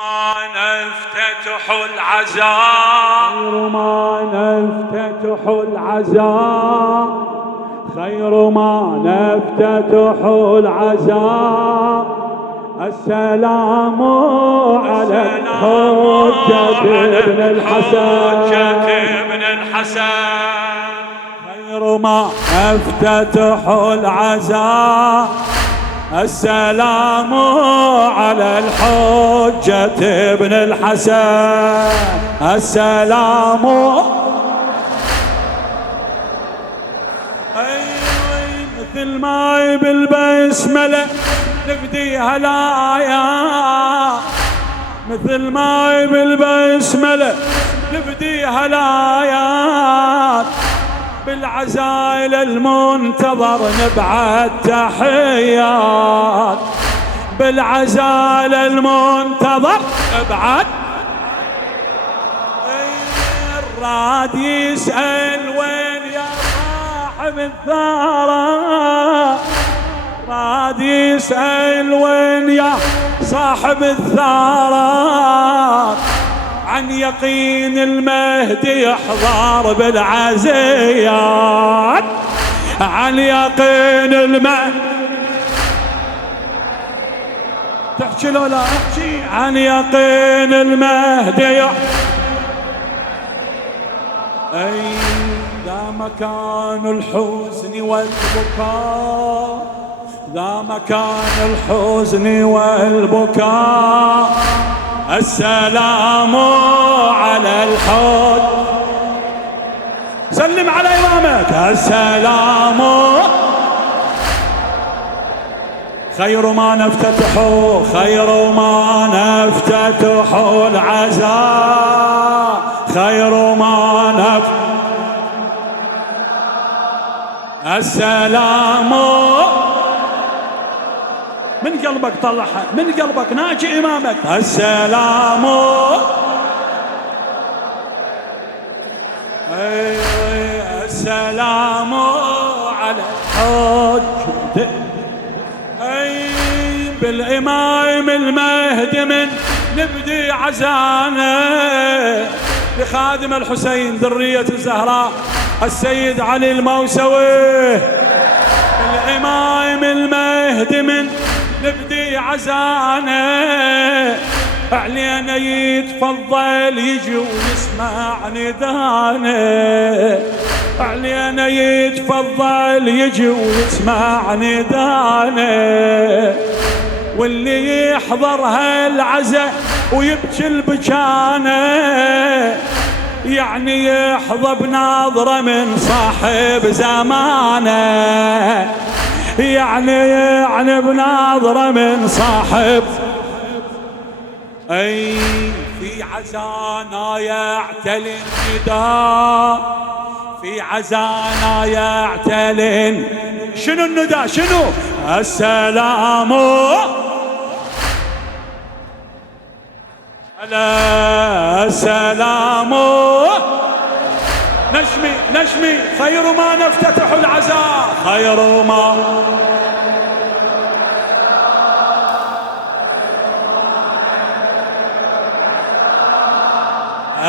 ما نفتتح العزاء خير ما نفتتح العزاء خير ما نفتتح العزاء السلام على الحجة بن الحسن خير ما نفتتح العزاء السلام على الحجة بن الحسن السلام مثل ما بالبسملة نبديها الآيات مثل ما بالبسملة نبديها الآيات بالعزايل المنتظر نبعث تحيات بالعزايل المنتظر نبعث الراد يسأل وين يا صاحب الثارة راد يسأل وين يا صاحب الثارة عن يقين المهدي يحضر بالعزيات عن يقين المهدي تحكي لو لا احكي عن يقين المهدي اي ذا مكان الحزن والبكاء ذا مكان الحزن والبكاء السلام على الحج سلم على إمامك السلام خير ما نفتتح خير ما نفتتح العزاء خير ما نفتتح السلام من قلبك طلعها من قلبك ناجي إمامك السلام السلام على الحج بالإمام المهدي من نبدي عزانه لخادم الحسين ذرية الزهراء السيد علي الموسوي الإمام المهدي من نبدي عزانه علينا يتفضل يجي ويسمع ندانه علينا يتفضل يجي ويسمع ندانه واللي يحضر هالعزا ويبكي البكانه يعني يحظى بنظرة من صاحب زمانه يعني بنظرة من صاحب اي في عزانا يعتلي النداء في عزانا يعتلي شنو النداء شنو السلام السلام نشمي خير ما نفتتح العزاء خير ما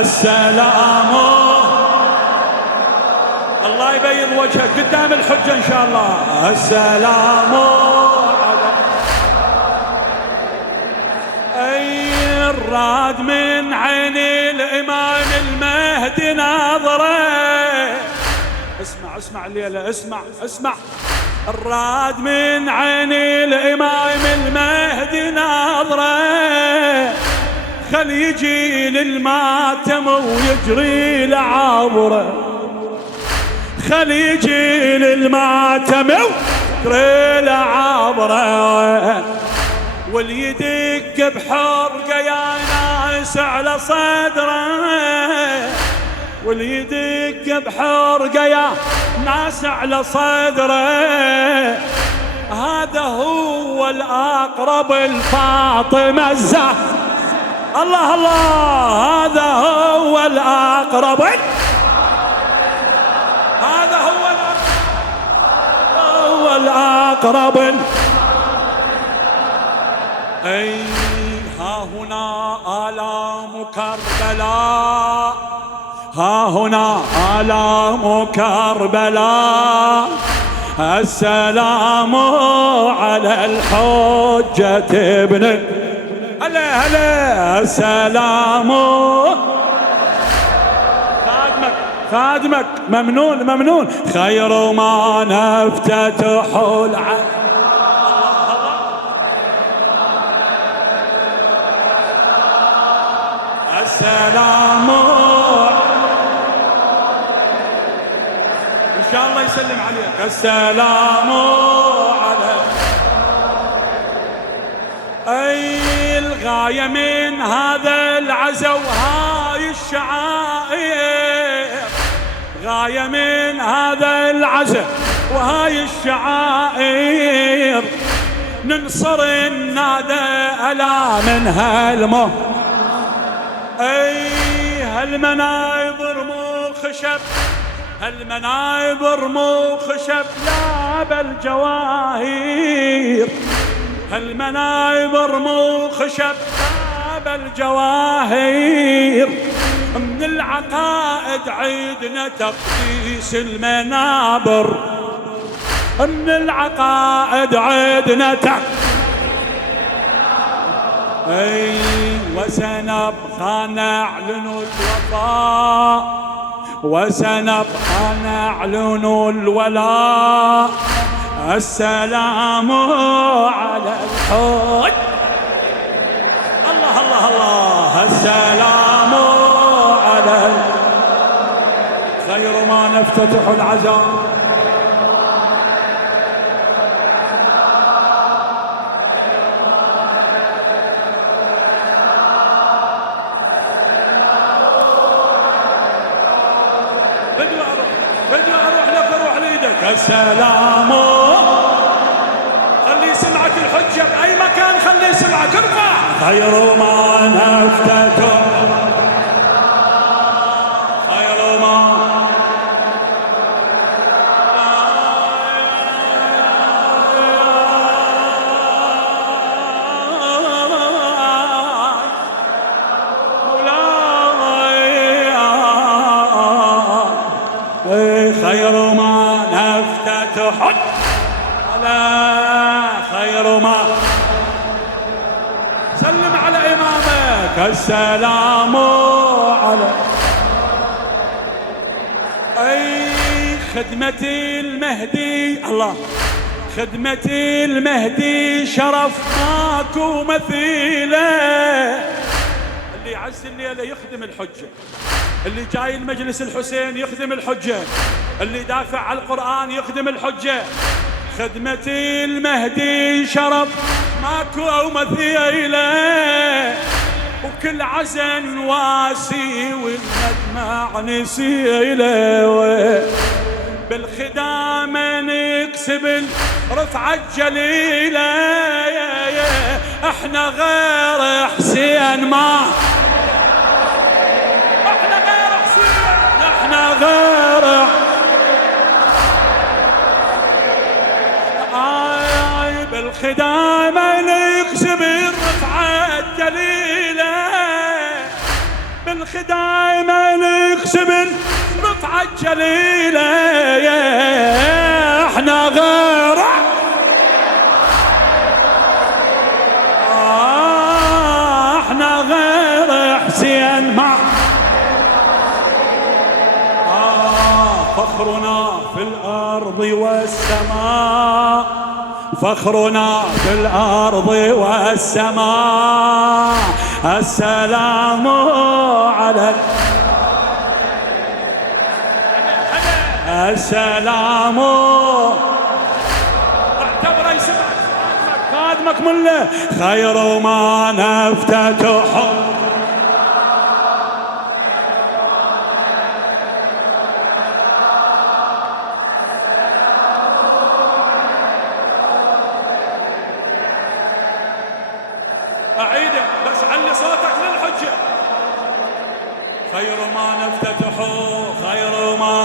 السلام الله يبيض وجهك قدام الحجة إن شاء الله السلام الراد من عين الإمام المهدي ناظره اسمع الليلة اسمع الراد من عين الإمام المهدي ناظره خل يجي للماتم ويجري لعبره خل يجي للماتم ويجري لعبره واليدك بحرقه يا ناس على صدره واليدك بحرقه يا ناس على صدره هذا هو الأقرب الفاطمة الزهراء الله هذا هو الأقرب هذا هو الأقرب ها هنا آلام كربلاء، ها هنا آلام كربلاء، السلام على الحجة ابن هلا هلا، السلام خادمك ممنون ممنون، خير ما نفتتح السلام إن شاء الله يسلم عليك، السلام عليك. أي الغاية من هذا العزا وهاي الشعائر، غاية من هذا العزا وهاي الشعائر، ننصر النادى ألا من هالمه. أي هالمنايبر مو خشب، هالمنايبر مو خشب لا بل جواهير، هالمنايبر مو خشب لا بل جواهير، من العقائد عيدنا تقديس المنابر، من العقائد عيدنا أي وسنبقى نعلن الوفاء، وسنبقى نعلن الولاء، السلام على الحج. الله الله الله، السلام على خير ما نفتتح العزاء. بدي اروح لك، اروح ليدك، السلام خلي سمعك الحجة بأي مكان، خلي سمعك ارفع، خير ما نفتتح، خير ما خير ما نفتتح على خير ما. سلم على إمامك، السلام على أي خدمة المهدي. الله، خدمة المهدي شرف ماكو مثيله، اللي يعز الليلة يخدم الحجة، اللي جاي المجلس الحسين يخدم الحجة، اللي دافع على القرآن يخدم الحجة. خدمة المهدي شرف ماكو مثيله، وكل عزن واسي والمدمع نسيله، بالخدامة نكسب الرفعة الجليلة، احنا غير حسين ما غير بالخدامة نكسب الرفعة الجليلة، بالخدامة نكسب الرفعة الجليلة، احنا غير احنا غير حسين ما. فخرنا في الأرض والسماء، فخرنا في الأرض والسماء، السلام على السلام. اعتبره يسمعك خادمك مله، خير ما نفتتح أعيده بس علي صوتك للحجة. خير ما نفتتح، خير ما